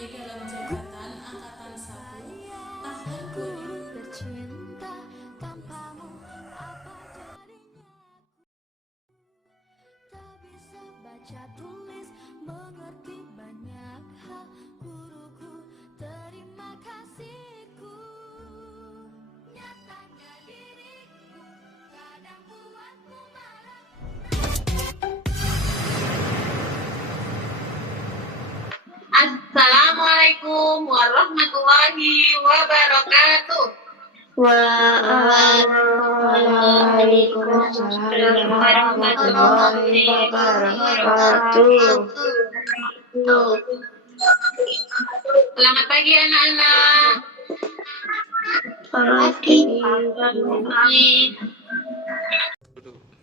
terpilih dalam jabatan Angkatan 1 tahun 2000. Tercinta tanpamu, apa jadinya aku? Tak bisa baca tulis, mengerti banyak hal. Guruku, terima kasihku. Nyatanya diriku kadang buatku marah. Assalamualaikum warahmatullahi wabarakatuh. Waalaikumsalam warahmatullahi wabarakatuh. Selamat pagi anak-anak. Pagi.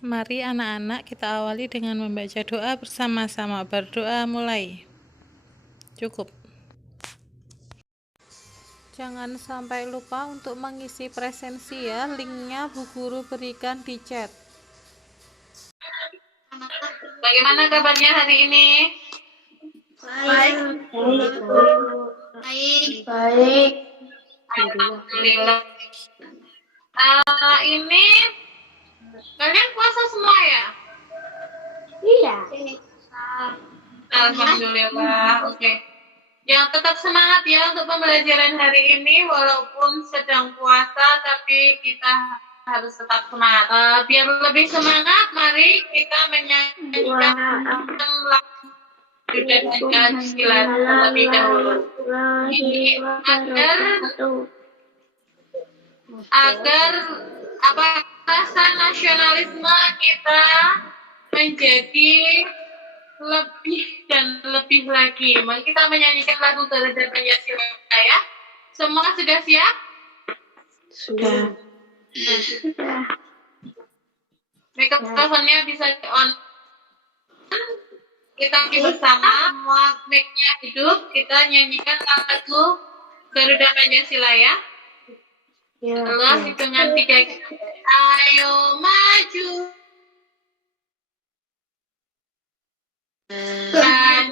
Mari anak-anak kita awali dengan membaca doa bersama-sama. Berdoa mulai. Cukup. Jangan sampai lupa untuk mengisi presensi ya. Linknya Bu Guru berikan di chat. Bagaimana kabarnya hari ini? Baik. Alhamdulillah. Ini kalian puasa semua ya? Iya. Alhamdulillah. Oke. Yang tetap semangat ya untuk pembelajaran hari ini, walaupun sedang puasa, tapi kita harus tetap semangat. Biar lebih semangat, mari kita menyanyikan lagu dan Pancasila terlebih dahulu. Ini agar rasa nasionalisme kita menjadi lebih dan lebih lagi. Mari kita menyanyikan lagu Garuda Pancasila ya. Semua sudah siap? Sudah. Mikrofonnya bisa on. Kita bersama, semua mic-nya hidup. Kita nyanyikan lagu Garuda Pancasila ya. Setelah hitungan 3, ayo maju. Dan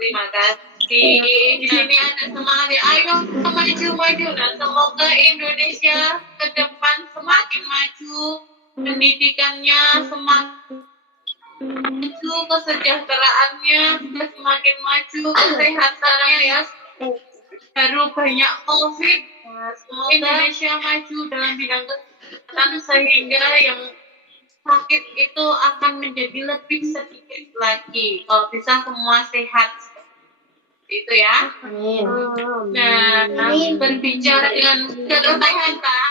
terima kasih. Di sini ada semangat. Ayo maju. Dan semoga Indonesia ke depan semakin maju, pendidikannya semakin maju, kesejahteraannya sudah semakin maju, kesehatannya ya baru banyak COVID. Semoga Indonesia maju dalam bidang kesehatan sehingga yang sakit itu akan menjadi lebih sedikit lagi. Kalau bisa semua sehat. Itu ya. Nah, berbicara dengan kesehatan,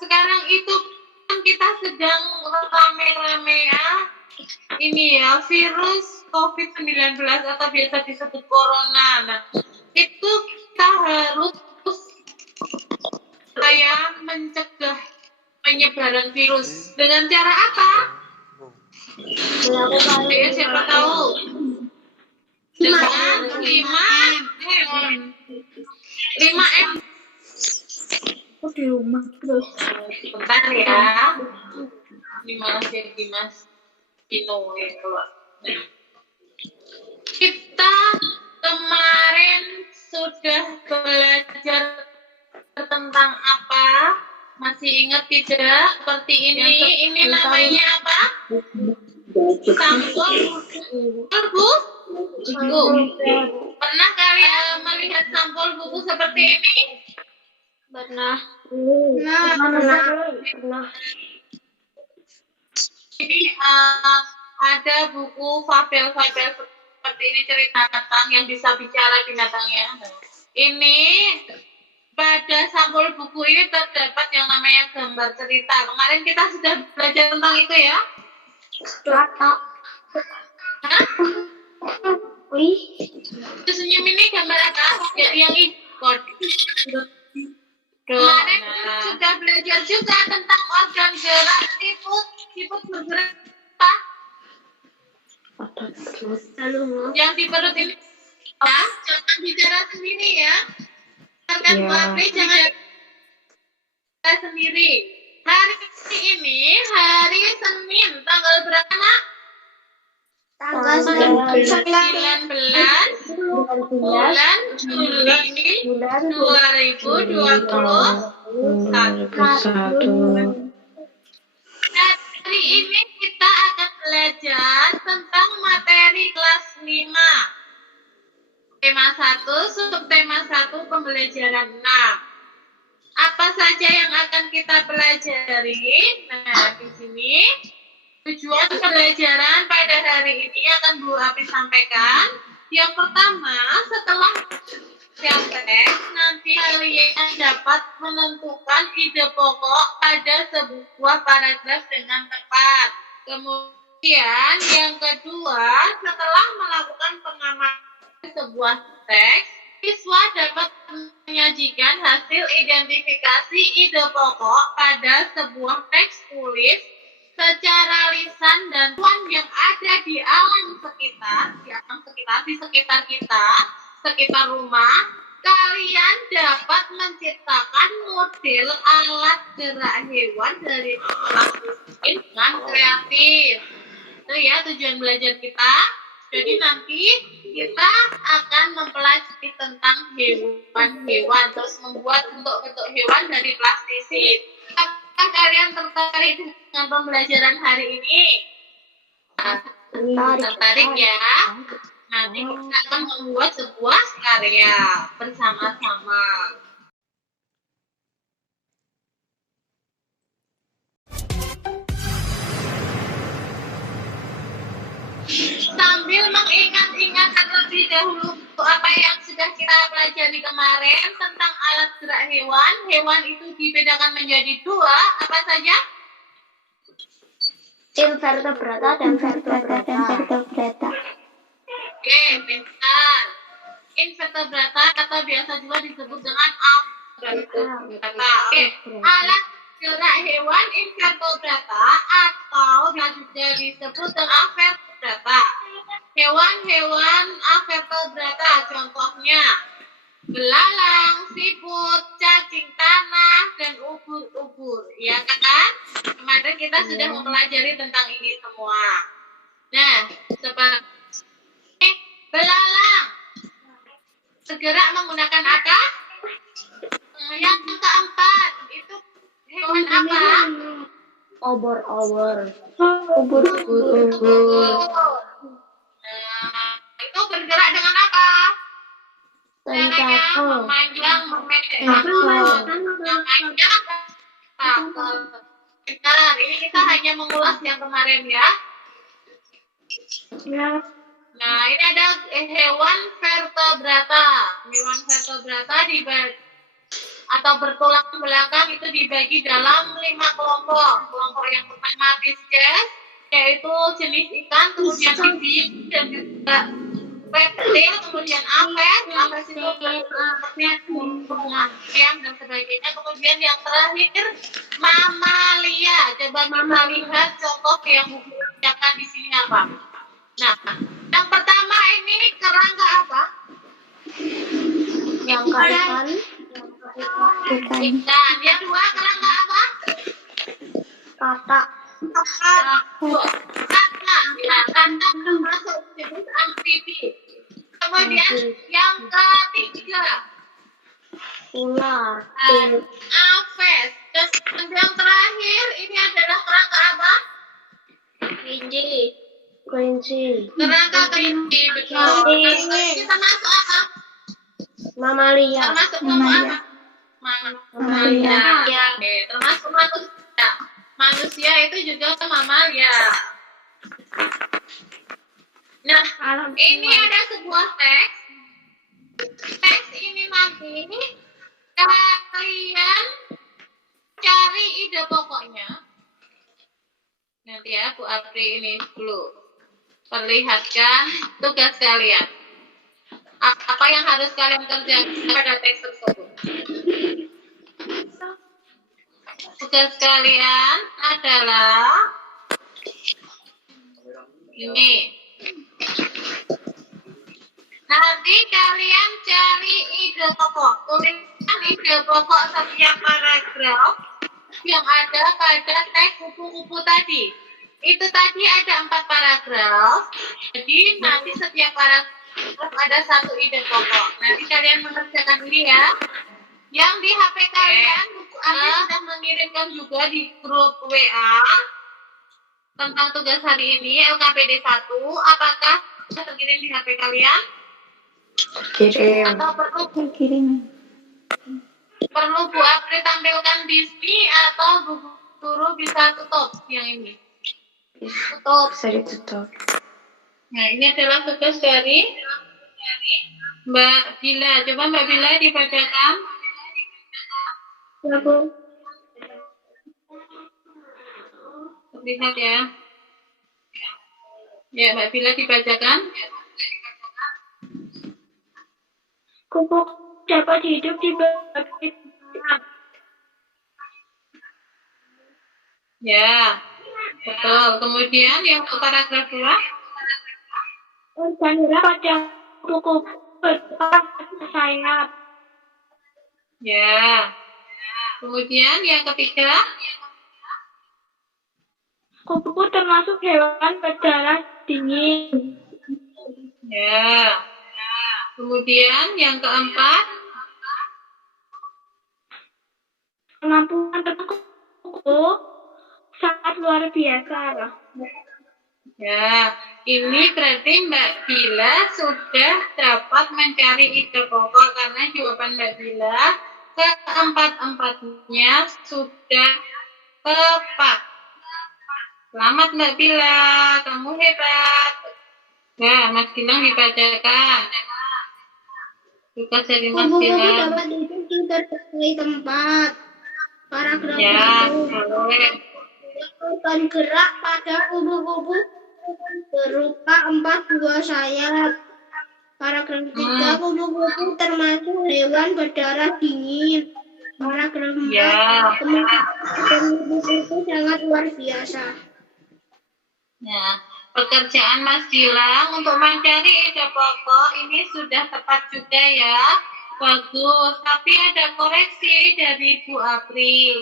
sekarang itu kan kita sedang rame-rame ya. Ini ya, virus COVID-19 atau biasa disebut corona. Nah, itu kita harus mencegah penyebaran virus. Dengan cara apa? Ya, siapa tahu? Dengan 5M. 5M. Di rumah terus. Bentar ya. Dimas Pino ya keluar. Kita kemarin sudah belajar tentang apa? Masih ingat tidak? Seperti ini. Ini namanya apa? Sampul buku. Pernah kalian melihat sampul buku seperti ini? Pernah. Ini ada buku fabel-fabel seperti ini, cerita tentang yang bisa bicara binatangnya. Ini pada sampul buku ini terdapat yang namanya gambar cerita. Kemarin kita sudah belajar tentang itu ya. Senyum ini gambar apa? Yang ikut. Kemarin sudah belajar juga tentang organ gerak siput. Siput bergerak apa? Yang di perut ini. Ya, jangan bicara sendiri ya. Kan Bu Apri jangan bicara sendiri. Hari ini hari Senin, tanggal berapa nak? Tanggal 19 bulan Juli 2021. Hari ini kita akan belajar tentang materi kelas 5. Tema 1, subtema 1, pembelajaran 6. Apa saja yang akan kita pelajari? Nah, di sini tujuan pembelajaran pada hari ini akan Bu Apri sampaikan. Yang pertama, setelah teks, nanti kalian dapat menentukan ide pokok pada sebuah paragraf dengan tepat. Kemudian yang kedua, setelah melakukan pengamatan sebuah teks, siswa dapat menyajikan hasil identifikasi ide pokok pada sebuah teks tulis secara lisan dan tuan yang ada di alam sekitar, di sekitar kita, sekitar rumah. Kalian dapat menciptakan model alat gerak hewan dari alat mesin dengan kreatif. Itu ya tujuan belajar kita. Jadi nanti kita akan mempelajari tentang hewan-hewan, terus membuat bentuk-bentuk hewan dari plastisit. Apakah kalian tertarik dengan pembelajaran hari ini? Tertarik ya? Nanti kita akan membuat sebuah karya bersama-sama. Sambil mengingat-ingat terlebih dahulu apa yang sudah kita pelajari kemarin tentang alat gerak hewan. Hewan itu dibedakan menjadi dua, apa saja? Invertebrata dan vertebrata. Oke, pintar. Invertebrata atau biasa juga disebut dengan vertebrata. Oke, alat gerak hewan invertebrata atau juga disebut dengan vertebrata. Hewan-hewan vertebrata contohnya belalang, siput, cacing tanah, dan ubur-ubur. Ya kan? Kemarin kita sudah mempelajari tentang ini semua. Nah, seperti belalang bergerak menggunakan apa? Yang keempat, itu hewan apa? Obor-obor. Nah, itu bergerak dengan apa? Caranya memanjang, namanya Bentar, ini kita hanya mengulas yang kemarin ya. Nah, ini ada hewan vertebrata. Hewan vertebrata atau bertulang belakang itu dibagi dalam 5 kelompok. Kelompok yang pertama Pisces, yaitu jenis ikan, kemudian hibi dan juga reptil, kemudian apes itu ayam dan sebagainya. Kemudian yang terakhir mamalia. Coba kita lihat contoh yang digunakan di sini apa. Nah, yang pertama ini kerangka apa? Kerangka ikan. Ikan. Yang dua kerangka apa? Katak. Katak termasuk jenis amfibi. Kemudian yang ketiga Ular. aves. Dan yang terakhir ini adalah kerangka apa? Kelinci. Kerangka kelinci, betul. Kelinci termasuk apa? Mamalia. Termasuk apa? Mamalia. Oke, termasuk manusia. Manusia itu juga mamalia. Nah, ini ada sebuah teks. Teks ini nanti kalian cari ide pokoknya. Nanti ya, Bu Apri ini dulu perlihatkan tugas kalian. Apa yang harus kalian kerjakan pada teks tersebut? tugas kalian adalah ini. Nanti kalian cari ide pokok. Tuliskan ide pokok setiap paragraf yang ada pada teks kupu-kupu tadi. Itu tadi ada 4 paragraf. Jadi nanti setiap paragraf ada 1 ide pokok. Nanti kalian mengerjakan ini ya. Yang di HP kalian, buku Anda sudah mengirimkan juga di grup WA tentang tugas hari ini LKPD 1. Apakah sudah terkirim di HP kalian? Kirim. Atau perlu Bu Apri tampilkan di sini atau Bu Guru bisa tutup yang ini? Tutup. Bisa ditutup. Nah, ini adalah tugas dari Mbak Bila. Coba Mbak Bila dibacakan. Ya, Bu. Lihat ya. Ya, Mbak Bila dibacakan. Kupu dapat hidup di berbagai tempat. Ya, betul. Kemudian yang untuk paragraf 2. Organisasi pada kupu sayap. Ya. Kemudian yang ketiga. Kupu termasuk hewan berdarah dingin. Ya. Kemudian yang keempat. Kemampuan kupu sangat luar biasa. Ya, ini berarti Mbak Bila sudah dapat mencari ide pokok karena jawaban Mbak Bila keempat-empatnya sudah tepat. Selamat Mbak Bila, kamu hebat. Nah, Mas Gilang dibacakan. Tugas dari Mas Gilang. Dapat hidup di berbagai tempat. Paragraf Ya, 1. boleh. Organ gerak pada kupu-kupu berupa 4 buah sayap. Paragraf 3. Kupu-kupu termasuk hewan berdarah dingin. Paragraf 4. Ya. Kupu-kupu sangat luar biasa. Nah, pekerjaan Mas Gilang untuk mencari ide pokok ini sudah tepat juga ya. Bagus, tapi ada koreksi dari Bu Apri.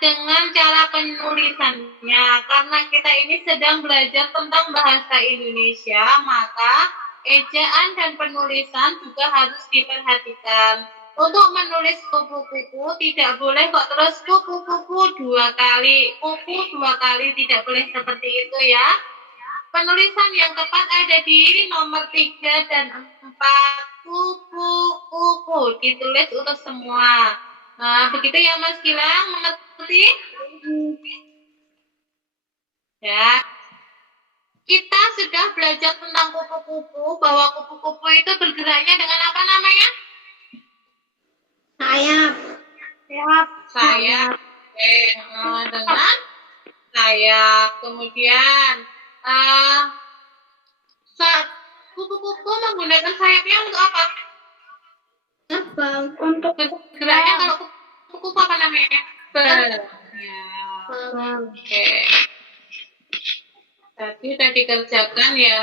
Dengan cara penulisannya, karena kita ini sedang belajar tentang bahasa Indonesia, maka ejaan dan penulisan juga harus diperhatikan. Untuk menulis kupu-kupu tidak boleh kok terus kupu-kupu 2 kali, kupu 2 kali, tidak boleh seperti itu ya. Penulisan yang tepat ada di nomor 3 dan 4, kupu-kupu, ditulis untuk semua. Nah, begitu ya Mas Gilang, mengerti? Ya. Kita sudah belajar tentang kupu-kupu, bahwa kupu-kupu itu bergeraknya dengan apa namanya? Sayap. Sayap. Dengan sayap. Kemudian kupu-kupu menggunakan sayapnya untuk apa? Terbang. Untuk Geraknya kalau kupu-kupu apa namanya? Ya. Oke. Tadi sudah dikerjakan ya.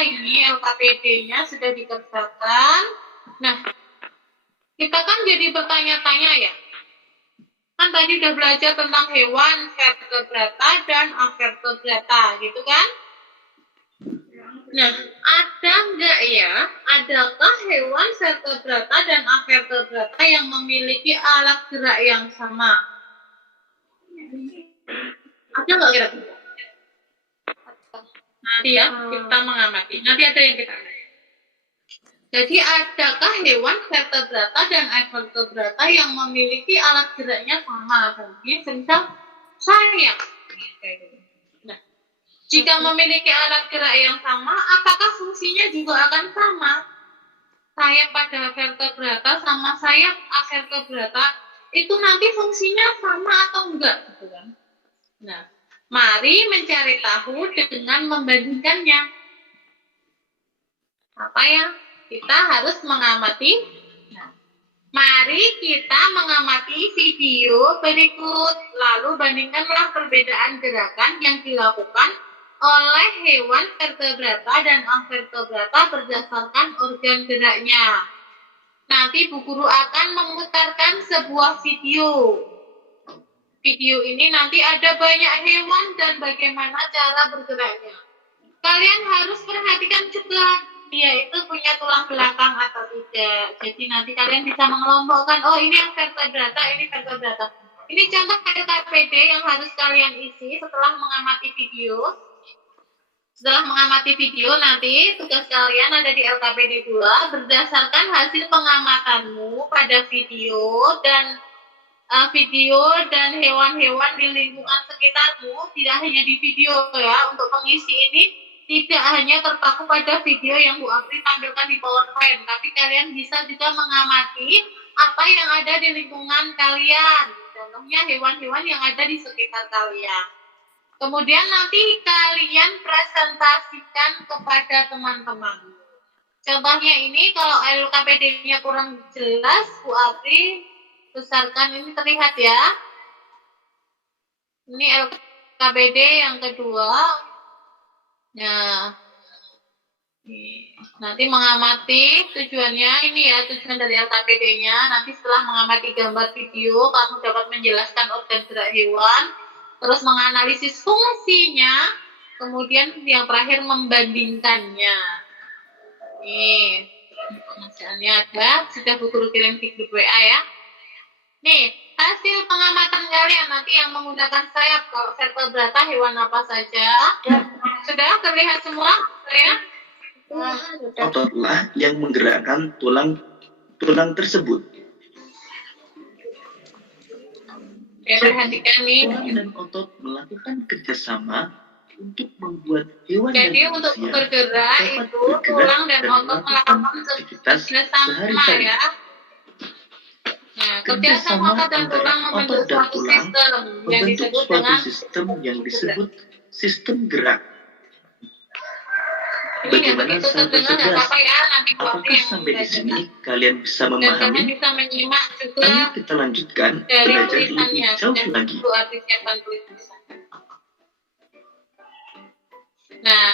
Ini LKPD-nya sudah dikerjakan. Nah, kita kan jadi bertanya-tanya ya. Kan tadi udah belajar tentang hewan vertebrata dan avertebrata, gitu kan? Nah, ada nggak ya? Adakah hewan vertebrata dan avertebrata yang memiliki alat gerak yang sama? Ada nggak kira-kira? Nanti ya, kita mengamati. Nanti ada yang kita amati. Jadi adakah hewan vertebrata dan avertebrata yang memiliki alat geraknya sama? Misal sayap. Nah, jika memiliki alat gerak yang sama, apakah fungsinya juga akan sama? Sayap pada vertebrata sama sayap avertebrata itu nanti fungsinya sama atau enggak, gitu kan? Nah, mari mencari tahu dengan membandingkannya. Apa ya? Kita harus mengamati. Nah, Mari kita mengamati video berikut, lalu bandingkanlah perbedaan gerakan yang dilakukan oleh hewan vertebrata dan avertebrata berdasarkan organ geraknya. Nanti Bu Guru akan memutarkan sebuah video. Video ini nanti ada banyak hewan dan bagaimana cara bergeraknya. Kalian harus perhatikan juga dia itu punya tulang belakang atau tidak. Jadi nanti kalian bisa mengelompokkan, oh ini yang vertebrata, ini vertebrata. Ini contoh LKPD yang harus kalian isi setelah mengamati video. Setelah mengamati video, nanti tugas kalian ada di LKPD 2 berdasarkan hasil pengamatanmu pada video dan hewan-hewan di lingkungan sekitarmu, tidak hanya di video ya. Untuk pengisi ini tidak hanya terpaku pada video yang Bu Apri tampilkan di PowerPoint, tapi kalian bisa juga mengamati apa yang ada di lingkungan kalian. Contohnya hewan-hewan yang ada di sekitar kalian. Kemudian nanti kalian presentasikan kepada teman-teman. Contohnya ini kalau LKPD-nya kurang jelas, Bu Apri besarkan, ini terlihat ya. Ini LKPD yang kedua. Nah, nanti mengamati tujuannya ini ya, tujuan dari LKPD-nya. Nanti setelah mengamati gambar video, kamu dapat menjelaskan organ gerak hewan, terus menganalisis fungsinya, kemudian yang terakhir membandingkannya. Nih, pengajarannya ada, sudah Bu Guru kirim di grup WA ya. Nih, hasil pengamatan kalian nanti yang menggunakan sayap, kalau vertebrata hewan apa saja. Sudah terlihat semua, ya? Ototlah yang menggerakkan tulang tersebut. Oke, perhatikan nih. Tulang dan otot melakukan kerjasama untuk membuat hewan Jadi dan untuk manusia bergerak dapat itu bergerak tulang dan otot melakukan melakukan aktivitas kerjasama sehari-hari. ya. Nah, Kerjasama kerjasama otot dan antara tulang otot membentuk dan suatu tulang sistem yang membentuk disebut suatu dengan sistem yang disebut sistem gerak. ini yang Bagaimana begitu sahabat terdengar nggak cerdas? apa-apa ya, nanti Bu Apri Apakah yang sampai di sini membacakan. kalian bisa Dan kalian memahami? bisa menyimak juga Ayo kita lanjutkan dari belajar tulisannya. lebih jauh Sudah lagi. Bu Apri siapkan tulisannya. Nah,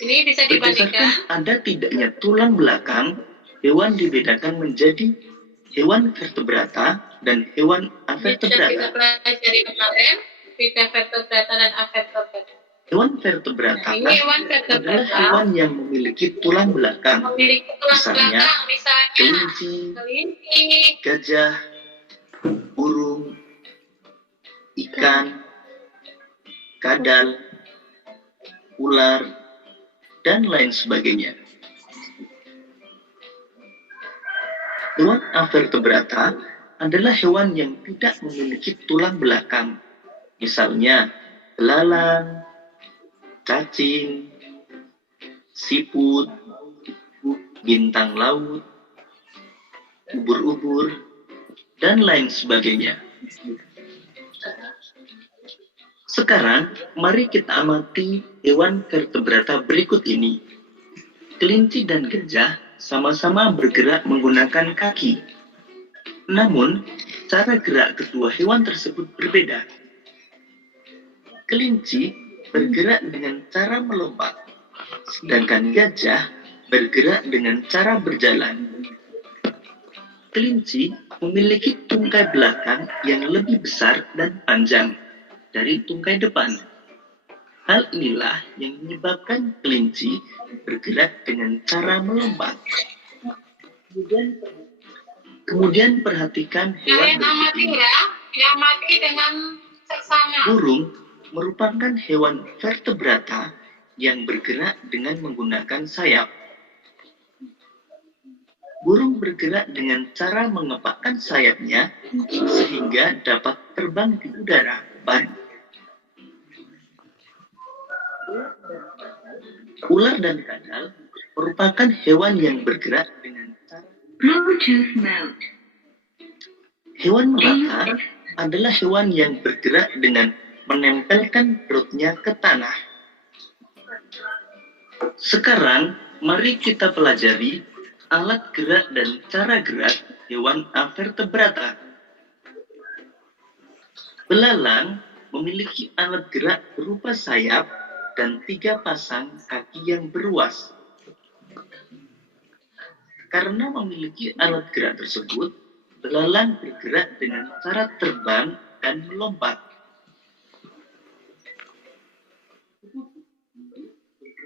ini bisa Berdasarkan dibandingkan. ada tidaknya tulang belakang, hewan dibedakan menjadi hewan vertebrata dan hewan Ini sudah kita avertebrata. pelajari kemarin, beda vertebrata dan avertebrata. Hewan vertebrata Nah, ini hewan adalah vertebrata hewan yang memiliki tulang belakang, memiliki tulang Misalnya, belakang, misalnya kelinci, kelinci, gajah, burung, ikan, kadal, ular, dan lain sebagainya. Hewan avertebrata adalah hewan yang tidak memiliki tulang belakang. Misalnya, belalang, cacing, siput, bintang laut, ubur-ubur, dan lain sebagainya. Sekarang, mari kita amati hewan vertebrata berikut ini. Kelinci dan gajah sama-sama bergerak menggunakan kaki. Namun, cara gerak kedua hewan tersebut berbeda. Kelinci bergerak dengan cara melompat, sedangkan gajah bergerak dengan cara berjalan. Kelinci memiliki tungkai belakang yang lebih besar dan panjang dari tungkai depan. Hal inilah yang menyebabkan kelinci bergerak dengan cara melompat. Kemudian perhatikan hewan kalian berikut amati ini. ya, diamati dengan seksama. Burung merupakan hewan vertebrata yang bergerak dengan menggunakan sayap. Burung bergerak dengan cara mengepakkan sayapnya sehingga dapat terbang di udara. Ular dan kadal merupakan hewan yang bergerak dengan cara Bluetooth mode. Hewan melata adalah hewan yang bergerak dengan menempelkan perutnya ke tanah. Sekarang, mari kita pelajari alat gerak dan cara gerak hewan avertebrata. Belalang memiliki alat gerak berupa sayap dan 3 pasang kaki yang beruas. Karena memiliki alat gerak tersebut, belalang bergerak dengan cara terbang dan melompat.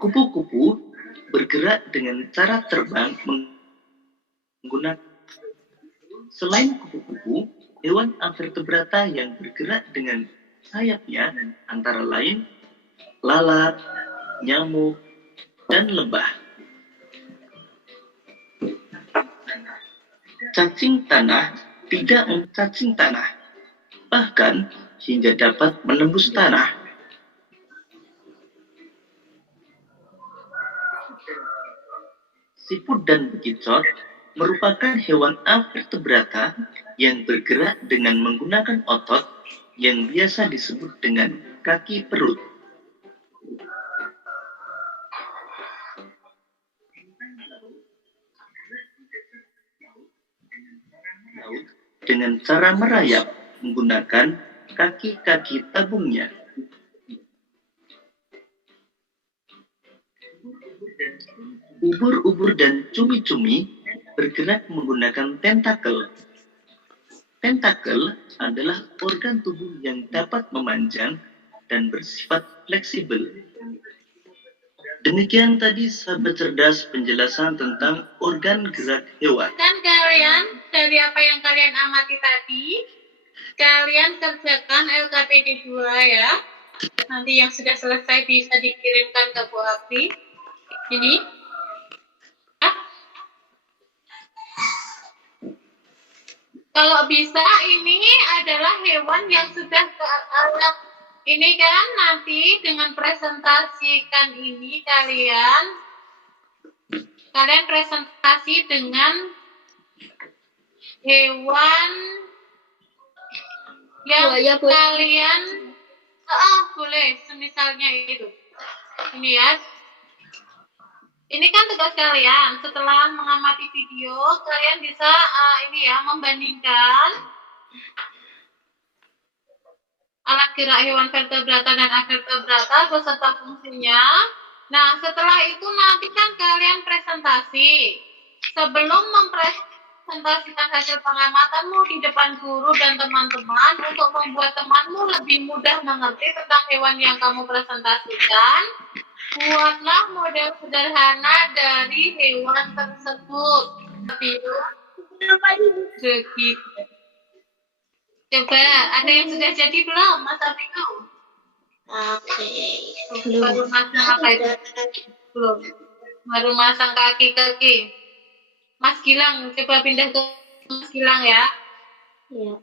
Kupu-kupu bergerak dengan cara terbang menggunakan. Selain kupu-kupu, hewan avertebrata yang bergerak dengan sayapnya antara lain lalat, nyamuk, dan lebah. Cacing tanah tidak mencacing tanah, bahkan hingga dapat menembus tanah. Siput dan bekicot merupakan hewan avertebrata yang bergerak dengan menggunakan otot yang biasa disebut dengan kaki perut. Laut dengan cara merayap menggunakan kaki-kaki tabungnya. Ubur-ubur dan cumi-cumi bergerak menggunakan tentakel. Tentakel adalah organ tubuh yang dapat memanjang dan bersifat fleksibel. Demikian tadi sahabat cerdas penjelasan tentang organ gerak hewan. Dan kalian, dari apa yang kalian amati tadi, kalian kerjakan LKPD 2 ya. Nanti yang sudah selesai bisa dikirimkan ke Bu Abdi. Ini. Kalau bisa, ini adalah hewan yang sudah ke alam. Ini kan nanti dengan presentasikan ini kalian presentasi dengan hewan yang kalian boleh semisalnya itu. Ini ya. Ini kan tugas kalian. Setelah mengamati video, kalian bisa membandingkan alat gerak hewan vertebrata dan avertebrata beserta fungsinya. Nah, setelah itu nanti kan kalian presentasi. Sebelum mempresentasikan hasil pengamatanmu di depan guru dan teman-teman untuk membuat temanmu lebih mudah mengerti tentang hewan yang kamu presentasikan, buatlah model sederhana dari hewan tersebut. Begitu. Coba, ada yang sudah jadi belum, Mas Afiku? Oke. Baru masang apa itu? Belum. Baru masang kaki-kaki. Mas Gilang, coba pindah ke Mas Gilang ya. Iya.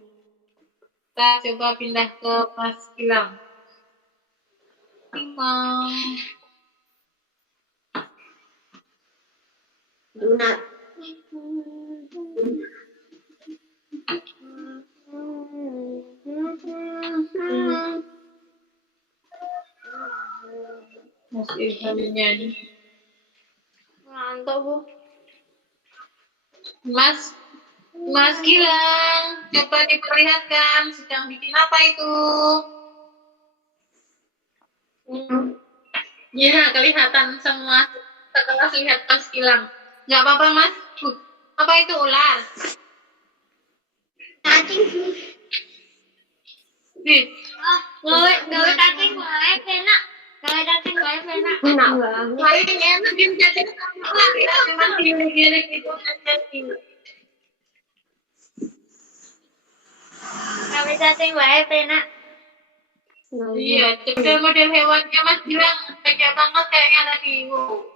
Kita coba pindah ke Mas Gilang. Lunat. Masih nyanyi. Ngantuk, Bu. Mas Gilang, coba diperlihatkan sedang bikin apa itu? Ya, kelihatan semua setelah lihat Mas Gilang. Nggak apa-apa, Mas. Apa itu ular? Cacing, Bu. Gawe cacing wae penak. Gawe cacing wae penak. Enak banget. Paling enak bikin cacing ular ya, memang gilik-gilik itu cacing. Gawe cacing wae penak. Iya, model hewannya Mas Gilang banyak banget kayaknya tadi. Wow.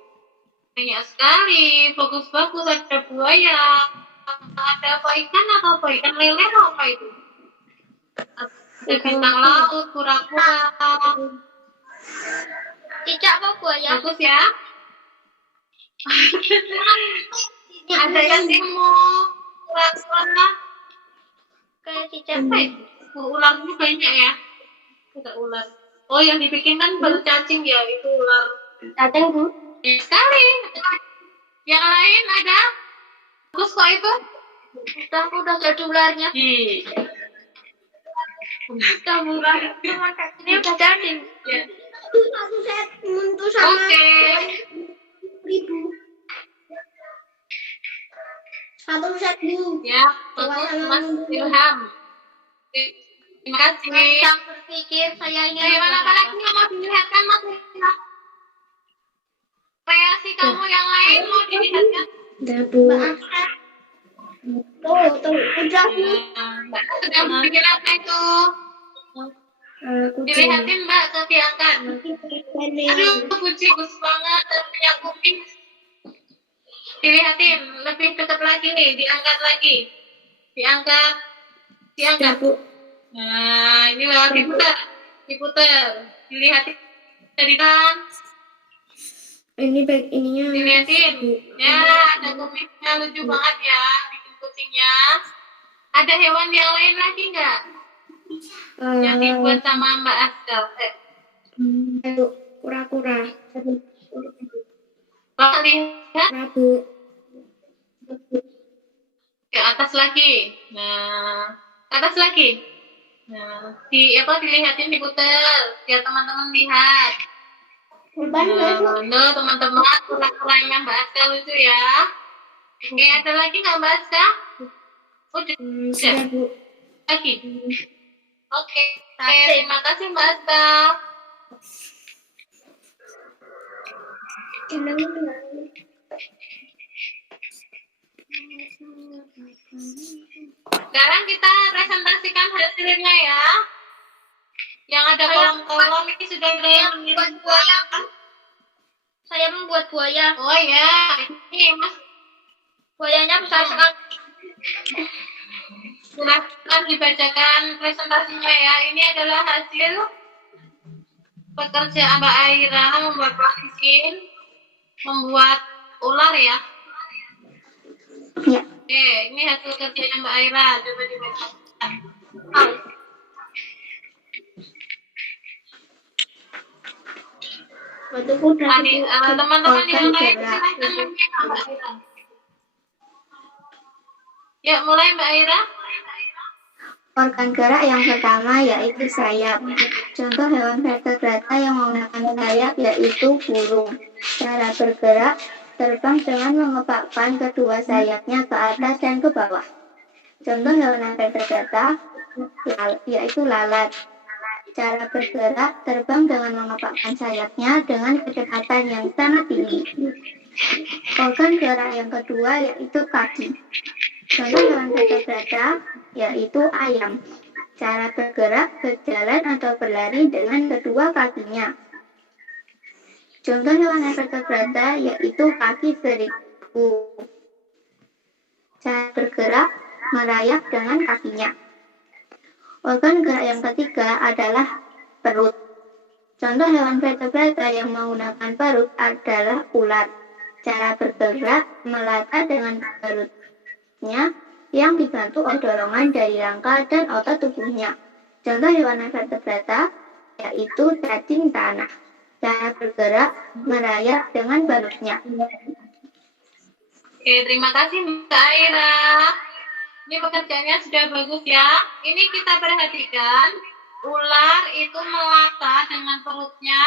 Banyak sekali, bagus-bagus, ada buaya, ada apa ikan atau apa ikan lele atau apa itu? Ada bintang laut, kura-kura. Cicak apa buaya? Bagus ya. Ada yang gemuk, kura-kura. Kayak cicak. Apa itu? Ularnya banyak ya. Ada ular. Oh, yang dibikin kan baru cacing ya, itu ular. Cacing, Bu. Sekali. Yang lain ada? Bagus kok itu. Udah gak ada ularnya. Udah murah. Ini udah jadi. Ya. Itu satu set untuk sama Oke. 1.000. Satu set Bu. Ya, bagus Mas Ilham. Terima kasih. Yang berpikir saya ini. Hewan apa lagi yang mau dilihatkan Mas Ilham? Kreasi kamu yang lain mau dilihatkan? Udah Bu. Tuh, udah Bu. Mbak sedang bikin apa itu? Kucing. Dilihatin Mbak, ke diangkat. Ini. Aduh, kucing bagus banget dan punya kuping. Dilihatin, lebih dekat lagi nih, diangkat lagi. Diangkat. Udah Bu. Nah, ini lewat diputer. Dilihatin dari kan. Ini baik ininya. Dilihatin. Ya, ada kumisnya lucu banget ya, bikin kucingnya. Ada hewan yang lain lagi nggak? Yang dibuat sama Mbak Aska. Kura-kura. Kalau lihat Rabu. ke atas lagi. Nah, ke atas lagi. Nah, dilihatin diputer biar teman-teman lihat. Nah, teman-teman, kura-kuranya Mbak Aska lucu ya. Oke, ada lagi nggak Mbak Aska? Udah. Sudah Bu. Lagi. Oke, terima kasih Mbak Aska. Sekarang kita presentasikan hasilnya ya. Yang ada kolom-kolom ini sudah ada yang Buat buaya kan? Saya membuat buaya. Oh ya, ini Mas Buayanya besar sekali. silahkan dibacakan presentasinya ya. Ini adalah hasil pekerjaan Mbak Aira membuat plakisin, membuat ular ya. Ya. Oke, ini hasil kerjanya Mbak Aira. Coba dibacakan. Tadi teman-teman yang lain silahkan menyimak Mbak Aira. Ya, mulai Mbak Aira. Organ gerak yang pertama yaitu sayap. Contoh hewan vertebrata yang menggunakan sayap yaitu burung. Cara bergerak, terbang dengan mengepakkan kedua sayapnya ke atas dan ke bawah. Contoh hewan vertebrata yaitu lalat. Cara bergerak, terbang dengan mengepakkan sayapnya dengan kecepatan yang sangat tinggi. Organ gerak yang kedua yaitu kaki. Contoh hewan vertebrata yaitu ayam. Cara bergerak, berjalan atau berlari dengan kedua kakinya. Contoh hewan vertebrata yaitu kaki seribu. Cara bergerak, merayap dengan kakinya. Organ gerak yang ketiga adalah perut. Contoh hewan vertebrata yang menggunakan perut adalah ular. Cara bergerak, melata dengan perutnya yang dibantu oleh dorongan dari rangka dan otot tubuhnya. Contoh hewan vertebrata yaitu cacing tanah. Cara bergerak, merayap dengan balutnya. Oke, terima kasih Mbak Aira. Ini pekerjaannya sudah bagus ya. Ini kita perhatikan, ular itu melata dengan perutnya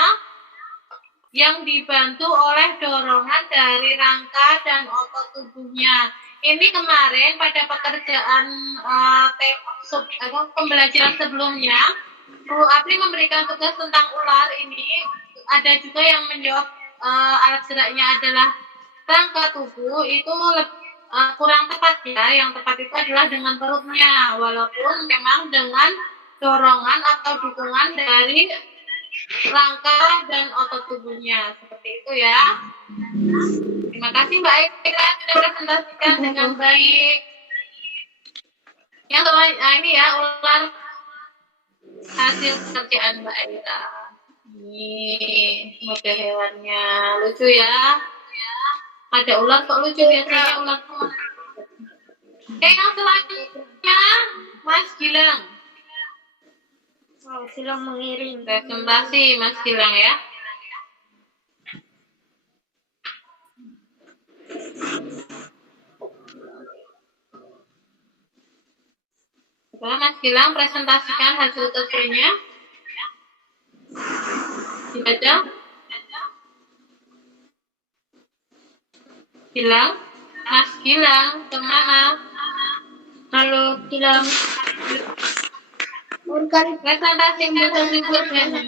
yang dibantu oleh dorongan dari rangka dan otot tubuhnya. Ini kemarin pada pekerjaan pembelajaran sebelumnya, Bu Apri memberikan tugas tentang ular ini. Ada juga yang menjawab alat geraknya adalah rangka tubuh, itu kurang tepat ya. Yang tepat itu adalah dengan perutnya, walaupun memang dengan dorongan atau dukungan dari rangka dan otot tubuhnya. Seperti itu ya. Terima kasih Mbak Aira sudah presentasikan dengan baik. Yang ini ya, ular hasil pekerjaan Mbak Aira. Ini model hewannya lucu ya. Ada ular kok lucu, biasanya ular semua. Yang selanjutnya Mas Gilang. Wow, silang mengiring. Presentasi Mas Gilang ya. Coba Mas Gilang presentasikan hasil kerjanya. Dibaca. Gilang, Mas Gilang, kemana? Halo, Gilang. Presentasikan hasil kerjanya.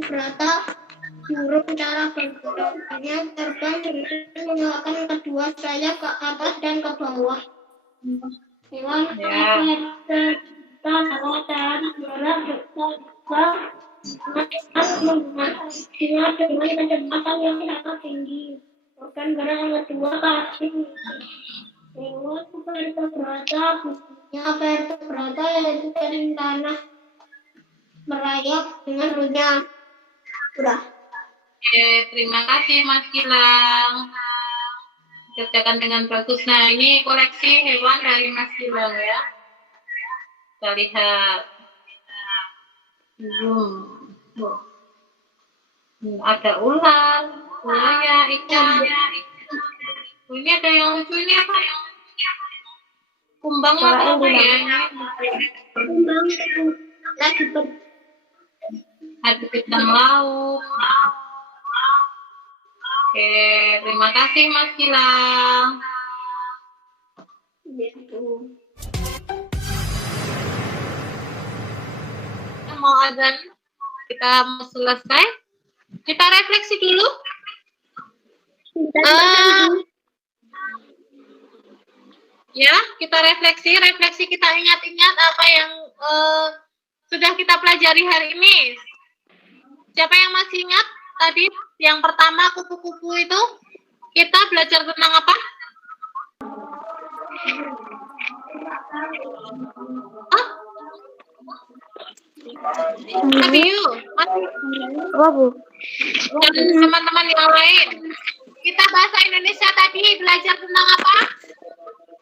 Berata burung cara bergeraknya terbang dengan menggunakan kedua sayap ke atas dan ke bawah. Hewan Ya. dan bergerak dengan kecepatan yang sangat tinggi. Organ gerak yang kedua kaki. Hewan vertebrata punya vertebrata yaitu jaring tanah merayap dengan renyah. Udah. Oke, terima kasih Mas Gilang. Kerjakan dengan bagus. Nah, ini koleksi hewan dari Mas Gilang ya. Kita lihat. Ada ular, buaya, ikan. Ini ada yang lucu ini apa? Kumbang apa ya? Kumbang lagi Ada bintang laut. Oke, terima kasih Mas Gilang. Mau azan, kita mau selesai. Kita refleksi dulu. Ya, kita refleksi. Refleksi kita ingat-ingat apa yang sudah kita pelajari hari ini. Siapa yang masih ingat tadi? Yang pertama kupu-kupu itu kita belajar tentang apa? Hah? Tadi yuk, dan teman-teman yang lain. Kita bahasa Indonesia tadi belajar tentang apa?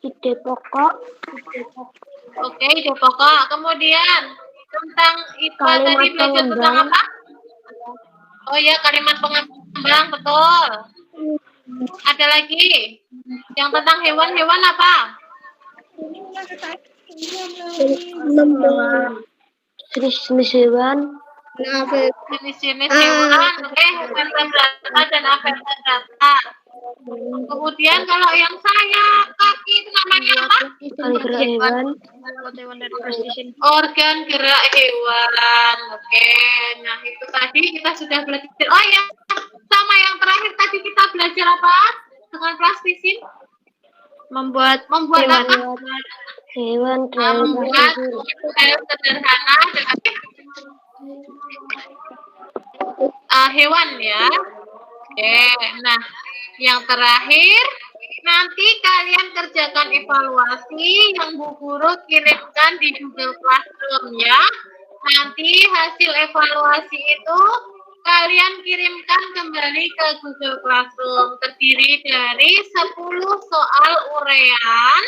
ide pokok. Oke, ide pokok. Kemudian tentang IPA tadi belajar tentang apa? Oh ya, kalimat pengembang, betul. Ada lagi yang tentang hewan-hewan apa? Jenis-jenis hewan. Jenis-jenis hewan, oke, vertebrata dan avertebrata. Kemudian kalau yang sayap, kaki itu namanya apa? Hewan. Organ gerak hewan. Oke, nah itu tadi kita sudah belajar. Oh ya, sama yang terakhir tadi kita belajar apa? Dengan plastisin? Membuat apa? Hewan. Membuat model sederhana dengan hewan ya. Oke, nah yang terakhir nanti kalian kerjakan evaluasi yang Bu Guru kirimkan di Google Classroom ya. Nanti hasil evaluasi itu kalian kirimkan kembali ke Google Classroom. Terdiri dari 10 soal uraian.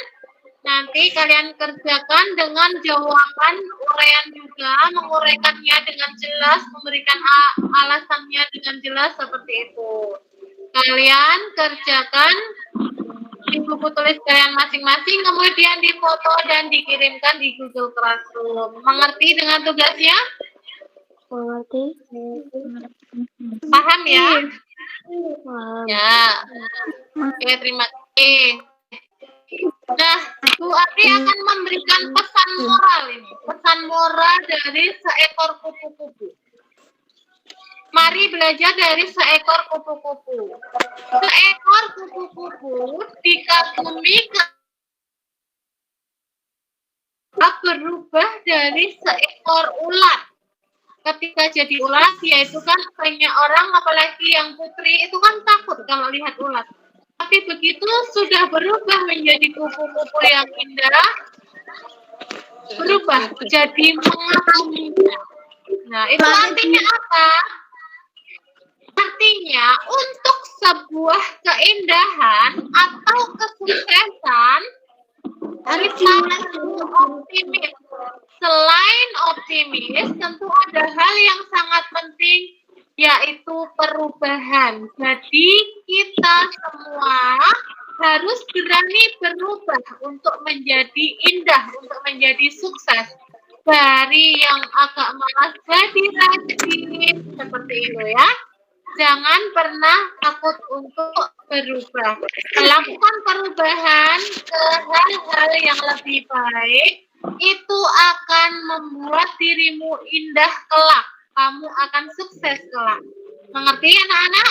Nanti kalian kerjakan dengan jawaban uraian juga, menguraikannya dengan jelas, memberikan alasannya dengan jelas seperti itu. Kalian kerjakan di buku tulis kalian masing-masing, kemudian difoto dan dikirimkan di Google Classroom. Mengerti dengan tugasnya? Mengerti. Paham ya? Paham. Ya. Oke, terima kasih. Nah, Bu Ari akan memberikan pesan moral ini. Pesan moral dari seekor kupu-kupu. Mari belajar dari seekor kupu-kupu. Seekor kupu-kupu dikagumi berubah dari seekor ular. Ketika jadi ular, dia itu kan banyak orang, apalagi yang putri, itu kan takut kalau lihat ular. Tapi begitu sudah berubah menjadi kupu-kupu yang indah, berubah jadi mengagumi. Nah, itu artinya apa? Artinya untuk sebuah keindahan atau kesuksesan kita harus optimis. Selain optimis, tentu ada hal yang sangat penting, yaitu perubahan. Jadi kita semua harus berani berubah untuk menjadi indah, untuk menjadi sukses. Dari yang agak malas jadi rajin, seperti itu ya. Jangan pernah takut untuk berubah. Melakukan perubahan ke hal-hal yang lebih baik, itu akan membuat dirimu indah kelak. Kamu akan sukses kelak. Mengerti anak-anak?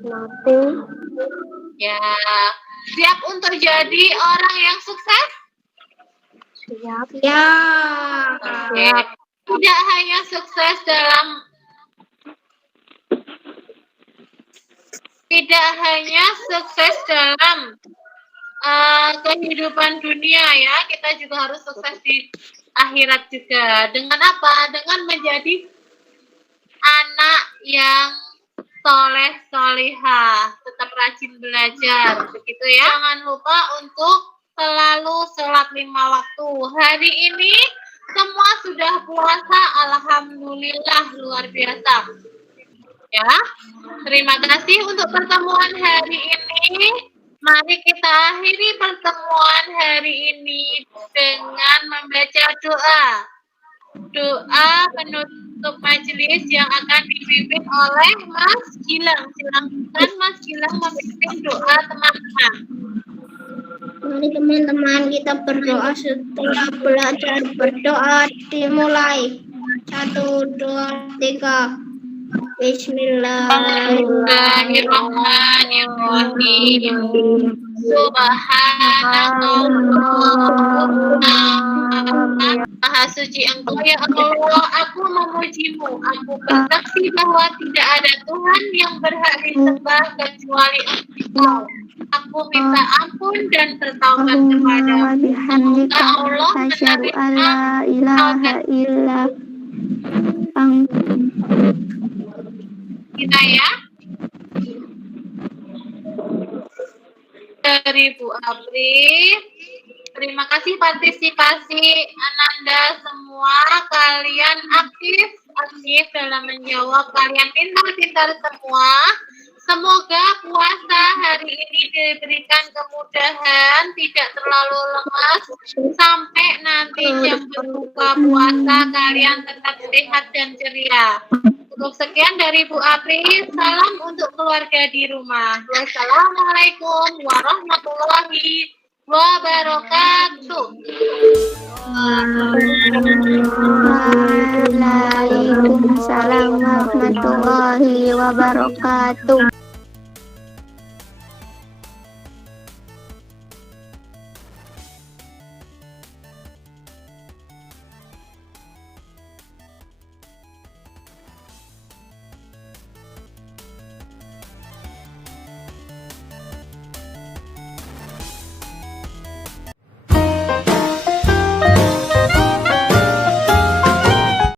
Mengerti. Ya, siap untuk jadi orang yang sukses? Siap. Ya. Oke. Tidak hanya sukses dalam kehidupan dunia ya, kita juga harus sukses di akhirat juga. Dengan apa? Dengan menjadi anak yang soleh solihah, tetap rajin belajar, begitu ya. Jangan lupa untuk selalu sholat 5 waktu. Hari ini semua sudah puasa, alhamdulillah, luar biasa. Ya, terima kasih untuk pertemuan hari ini. Mari kita akhiri pertemuan hari ini dengan membaca doa. Doa penutup majelis yang akan dipimpin oleh Mas Gilang. Silakan Mas Gilang memimpin doa teman-teman. Mari teman-teman kita berdoa setelah belajar berdoa dimulai. 1, 2, 3. Bismillahirrahmanirrahim. Subhanallah. Maha suci Engkau ya Allah, aku memujimu. Aku bersaksi bahwa tidak ada Tuhan yang berhak disembah kecuali Engkau. Aku minta ampun dan bertaubat kepadamu. Semoga Allah menerima kita ya. Dari Bu Apri, terima kasih partisipasi Ananda semua. Kalian aktif dalam menjawab. Kalian pintar-pintar semua. Semoga puasa hari ini diberikan kemudahan, tidak terlalu lemas, sampai nanti jam berbuka puasa kalian tetap sehat dan ceria. Cukup sekian dari Bu Apri. Salam untuk keluarga di rumah. Wassalamualaikum warahmatullahi wabarakatuh. Waalaikumsalam warahmatullahi wabarakatuh.